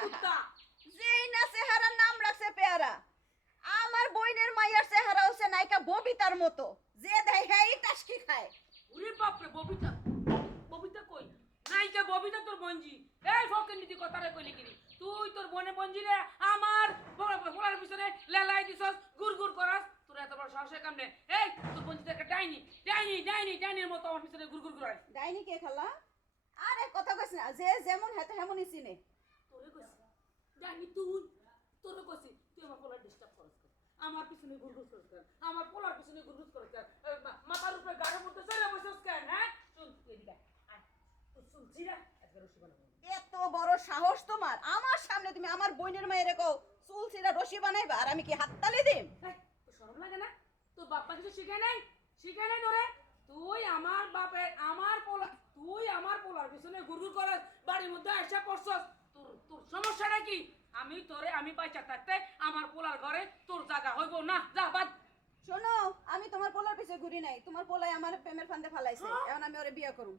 কুত্তা যেই না চেহারার নাম রাখছে পেয়ারা, আমার বইনের মাইয়ার চেহারা হচ্ছে নায়িকা ববিতার মতো, যে দেয় হ্যাঁ টাসকি খায়। ওরে বাপরে ববিতা, ববিতা কই নাইকা ববিতা তোর বঞ্জি এই ফকের নীতি কথারে কইলি কিনি তুই তোর বনে বঞ্জি রে আমার পোলার পিছনে লেলাই দিছস গুড় করাস তোর এত বড় সাহসের কামনে এই তোর বঞ্জি একটা ডাইনি ডাইনি ডাইনি ডাইনির মতো আমার পিছনে গুড় করে ডাইনি কে খালা? আরে কথা কইছ না, যে যেমন হাতে হেমনই চিনে। তোরে কইছি ডাইনি তুই তোরে কইছি তুই আমার পোলার ডিস্টার্ব করছ আমার পিছনে গুড় করছ আমার পোলার পিছনে গুড় করছ মাথার উপরে গাড়ি মধ্যে চলে বসছস কেন হ্যাঁ চল এদিকে আয় তুই শুনছি না আজকে রসি বানাবো এত বড় সাহস তোমার, আমার সামনে তুমি আমার বইনের মায়ের কও চুল ছিঁড়া রশি বানাইবা, আর আমি কি হাততালি দিম? তোর শরম লাগে না তোর বাপ্পা কিছু শিখায় নাই তোরে তুই আমার বাপের আমার পোলার পিছনে গুড়গুড় করস বাড়ির মধ্যে এসে পড়ছস তোর সমস্যাটা কি আমি পয়সা থাকতে আমার পোলার ঘরে তোর জায়গা হইব না যা বাদ শোনো, আমি তোমার পোলার পিছে ঘুরি নাই, তোমার পোলাই আমার প্রেমের ফান্দে ফালাইছে, এখন আমি ওরে বিয়ে করুম।